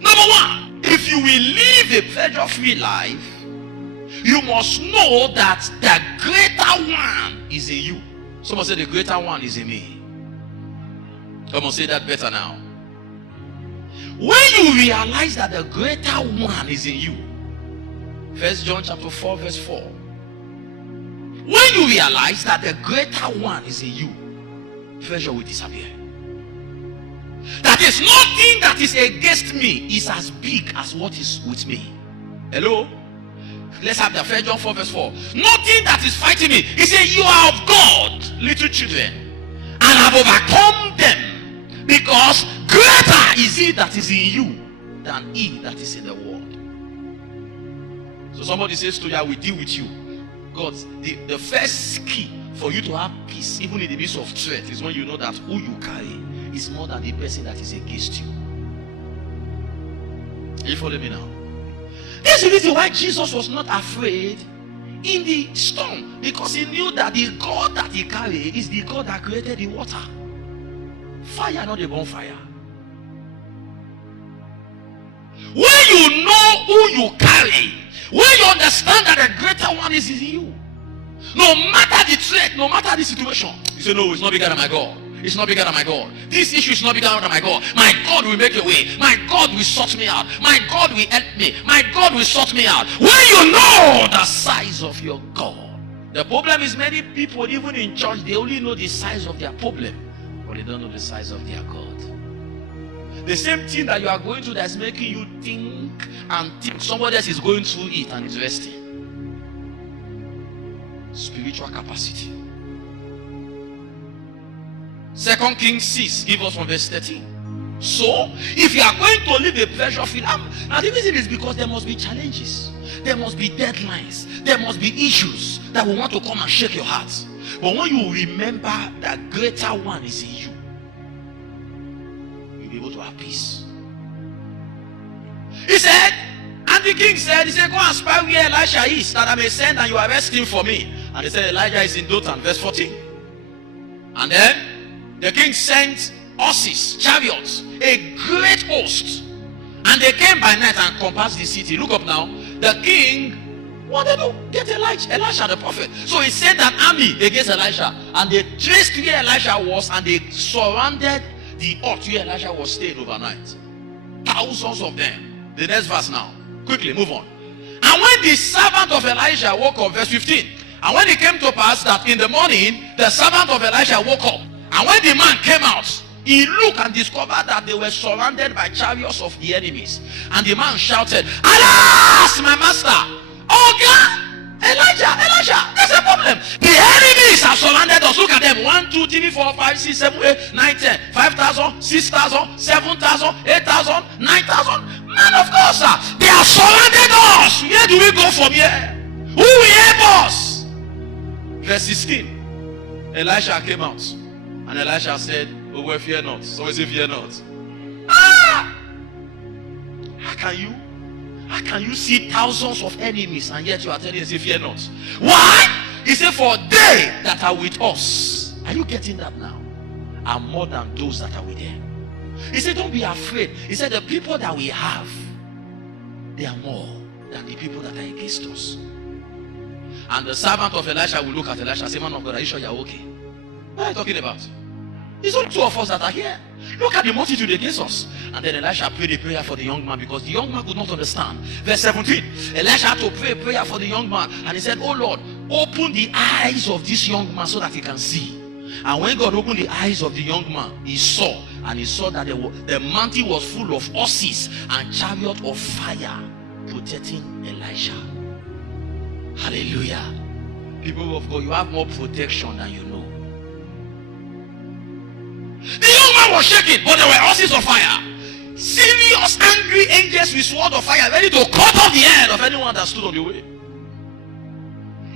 Number one, if you will live a pleasure-free life, you must know that the greater one is in you. Someone say the greater one is in me. Come on, say that better now. When you realize that the greater one is in you, 1 John chapter 4 verse 4. When you realize that the greater one is in you, pleasure will disappear. That is, nothing that is against me is as big as what is with me. Hello? Let's have the 1 John 4 verse 4. Nothing that is fighting me. He said, you are of God, little children, and have overcome them, because greater is he that is in you than he that is in the world. So somebody says to you, I will deal with you. God, the first key for you to have peace, even in the midst of threat, is when you know that who you carry is more than the person that is against you. You follow me now? That's the reason why Jesus was not afraid in the storm, because he knew that the God that he carried is the God that created the water. Fire, not a bonfire. When you know who you carry, when you understand that the greater one is in you, no matter the threat, no matter the situation, you say, no, it's not bigger than my God. It's not bigger than my God. This issue is not bigger than my God. My God will make a way. My God will sort me out. My God will help me. My God will sort me out. When you know the size of your God. The problem is, many people, even in church, they only know the size of their problem, but they don't know the size of their God. The same thing that you are going through that's making you think and think somebody else is going through it and is resting. Spiritual capacity. 2 Kings 6 give us from verse 13. So, if you are going to live a pleasure-free life, now the reason is because there must be challenges, there must be deadlines, there must be issues that will want to come and shake your heart. But when you remember that greater one is in you, you'll be able to have peace. He said, and the king said, he said, go and spy where Elisha is, that I may send and you arrest him for me. And he said, Elijah is in Dothan, verse 14. And then the king sent horses, chariots, a great host, and they came by night and compassed the city. Look up now. The king wanted to get Elisha the prophet. So he sent an army against Elisha, and they traced where Elisha was, and they surrounded the hut where Elisha was staying overnight. Thousands of them. The next verse now. Quickly, move on. And when the servant of Elisha woke up, verse 15, and when it came to pass that in the morning, the servant of Elisha woke up, and when the man came out, he looked and discovered that they were surrounded by chariots of the enemies. And the man shouted, alas, my master! Oh God! Elijah, there's a problem. The enemies have surrounded us. Look at them. 1, 2, 3, 4, 5, 6, 7, 8, 9, 10, 5,000, 6,000, 7,000, 8,000, 9,000. Man of God, sir, they have surrounded us. Where do we go from here? Who will help us? Verse 16. Elisha came out, and Elisha said, oh, well, fear not. So say, fear not. How can you see thousands of enemies and yet you are telling us, fear not? Why? He said, for they that are with us, are you getting that now? Are more than those that are with them. He said, don't be afraid. He said, the people that we have, they are more than the people that are against us. And the servant of Elisha will look at Elisha and say, man of God, are you sure you're okay? What are you talking about? It's only 2 of us that are here. Look at the multitude against us. And then Elisha prayed a prayer for the young man, because the young man could not understand. Verse 17. Elisha had to pray a prayer for the young man. And he said, oh Lord, open the eyes of this young man so that he can see. And when God opened the eyes of the young man, he saw. And he saw that the mountain was full of horses and chariot of fire protecting Elisha. Hallelujah. People of God, you have more protection than you know. The young man was shaking, but there were horses of fire. Serious angry angels with sword of fire, ready to cut off the head of anyone that stood on the way.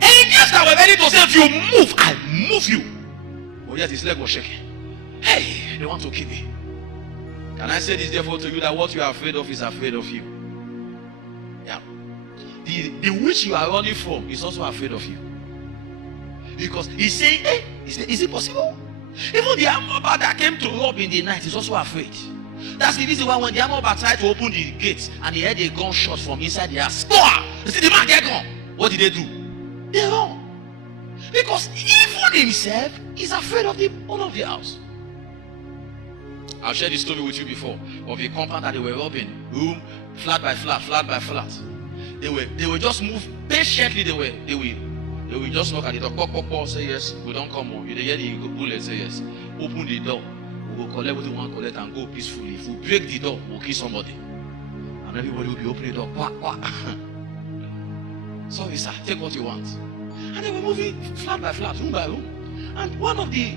Angels that were ready to say, if you move, I move you. But yet his leg was shaking. Hey, they want to kill me. Can I say this therefore to you, that what you are afraid of is afraid of you? Yeah. The which you are running from is also afraid of you. Because he's saying, hey, is it possible? Even the armor that came to rob in the night is also afraid. That's the reason why when the armor tried to open the gate and they heard a gunshot from inside the house, you see the man get gone. What did they do? They run. Because even himself is afraid of the owner of the house. I've shared this story with you before of a compound that they were robbing, room flat by flat, flat by flat. They were just move patiently. They will just knock at the door, pop, pop, pop, say yes, we don't come on. You hear the bullet say yes. Open the door. We will collect what we want to collect and go peacefully. If we break the door, we'll kill somebody. And everybody will be opening the door. Quack, quack. Sorry, sir, take what you want. And they were moving flat by flat, room by room. And one of the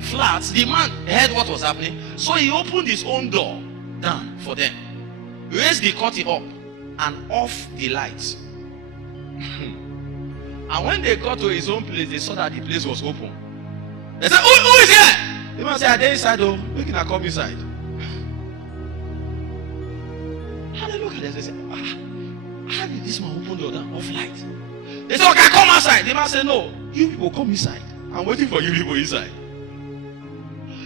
flats, the man heard what was happening, so he opened his own door down for them, raised the curtain up, and off the lights. And when they got to his own place, they saw that the place was open. They said, who is here? The man said, they're inside, oh, we can come inside. How they look at this? They said, how did this man open the door down off light? They said, okay, come outside. The man said, no, you people come inside. I'm waiting for you people inside.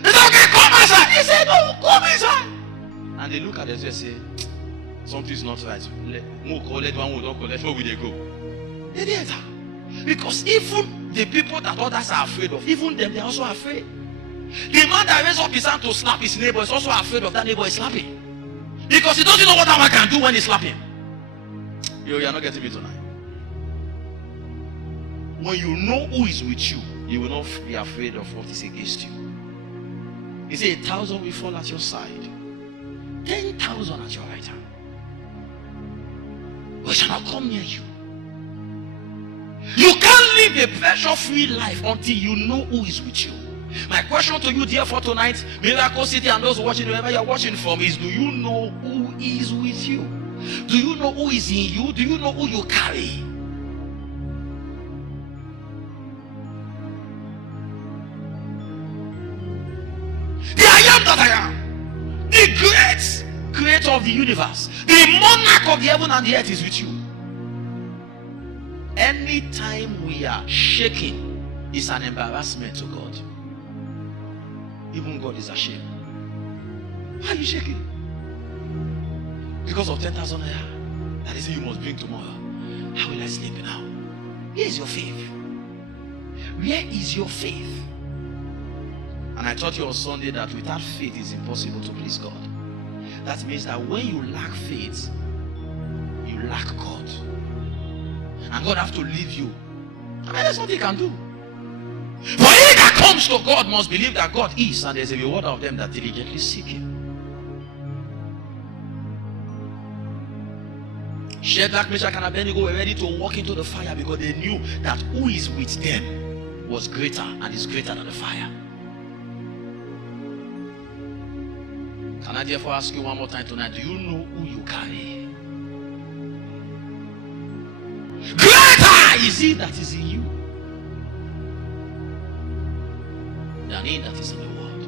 They said, okay, come outside. He said, no, come inside. And they look at us and say, something's not right. We'll collect one, we don't collect. Where will they go? They did that. Because even the people that others are afraid of, even them, they're also afraid. The man that raised up his hand to slap his neighbor is also afraid of that neighbor is slapping. Because he doesn't know what that man can do when he's slapping. You're not getting me tonight. When you know who is with you, you will not be afraid of what is against you. He said, 1,000 will fall at your side, 10,000 at your right hand, but shall not come near you. You can't live a pressure-free life until you know who is with you. My question to you, therefore, tonight, Miracle City and those watching, wherever you're watching from, is: do you know who is with you? Do you know who is in you? Do you know who you carry? The I am that I am, the great creator of the universe, the monarch of the heaven and the earth is with you. Anytime we are shaking, it's an embarrassment to God. Even God is ashamed. Why are you shaking? Because of 10,000 naira that is you must bring tomorrow. How will I sleep now? Where is your faith? Where is your faith? And I taught you on Sunday that without faith it's impossible to please God. That means that when you lack faith, you lack God. And God have to leave you. I mean, there's nothing he can do. For he that comes to God must believe that God is, and there's a reward of them that diligently seek him. Shadrach, Meshach, and Abednego were ready to walk into the fire because they knew that who is with them was greater and is greater than the fire. Can I therefore ask you one more time tonight? Do you know who you carry? Greater is he that is in you than he that is in the world.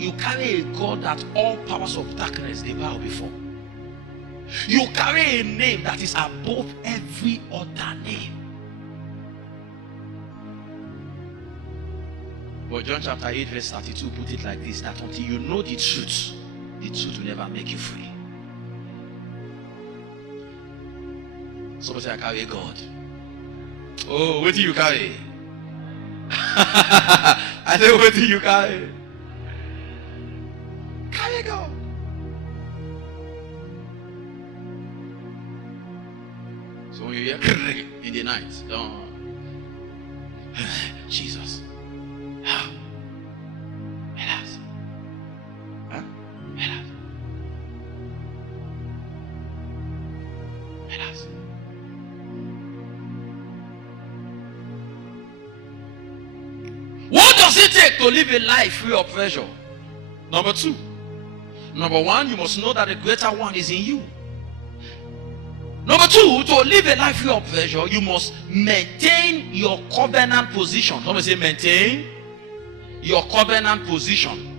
You carry a God that all powers of darkness they bow before. You carry a name that is above every other name. But John chapter 8 verse 32 put it like this: that until you know the truth will never make you free. Somebody say, I carry God. Oh, what do you carry? I said, what do you carry? Carry God. So when you hear in the night, don't Jesus. How? Relax. Huh? Relax. Relax. What does it take to live a life free of pressure? Number two. Number one, you must know that the greater one is in you. Number two, to live a life free of pressure, you must maintain your covenant position. Somebody say, maintain your covenant position.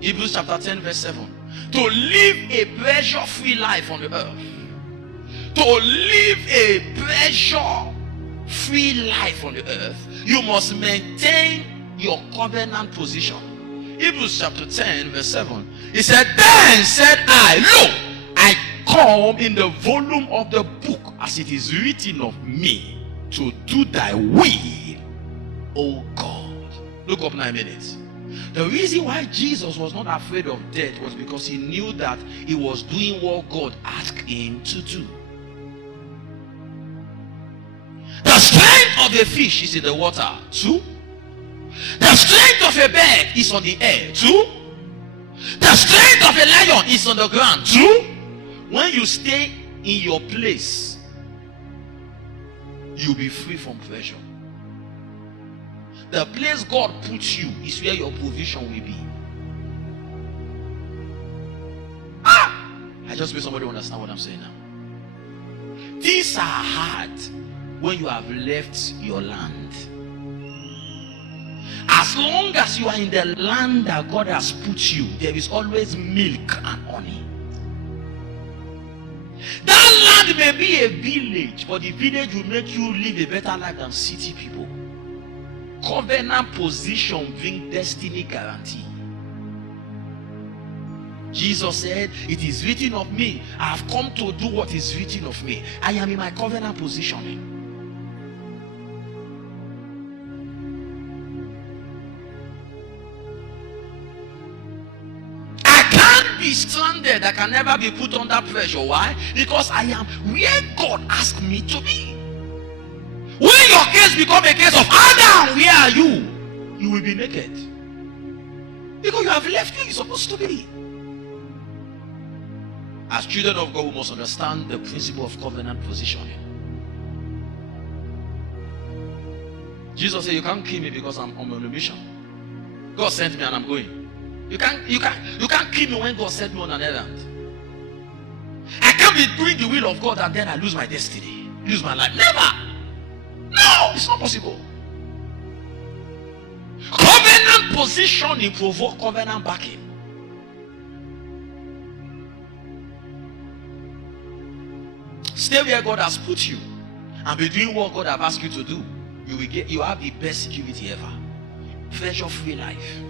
Hebrews chapter 10 verse 7. To live a pressure-free life on the earth. To live a pressure-free life on the earth, you must maintain your covenant position. Hebrews chapter 10, verse 7. He said, then said I, look, I come in the volume of the book, as it is written of me, to do thy will, O God. Look up 9 minutes. The reason why Jesus was not afraid of death was because he knew that he was doing what God asked him to do. The strength of a fish is in the water. 2. The strength of a bird is on the air. 2. The strength of a lion is on the ground. 2. When you stay in your place, you'll be free from pressure. The place God puts you is where your provision will be. I just pray somebody understand what I'm saying now. Things are hard when you have left your land. As long as you are in the land that God has put you, there is always milk and honey. That land may be a village, but the village will make you live a better life than city people. Covenant position brings destiny guarantee. Jesus said, it is written of me, I have come to do what is written of me. I am in my covenant positioning. I can't be stranded. I can never be put under pressure. Why? Because I am where God asked me to be. When your case becomes a case of Adam, where are you? You will be naked. Because you have left where you're supposed to be. As children of God, we must understand the principle of covenant positioning. Jesus said, you can't kill me because I'm on a mission. God sent me and I'm going. You can't kill me when God sent me on an errand. I can't be doing the will of God and then I lose my destiny, lose my life. Never. No, it's not possible. Covenant positioning provoke covenant backing. Stay where God has put you and be doing what God has asked you to do. You have the best security ever. Pressure-free life.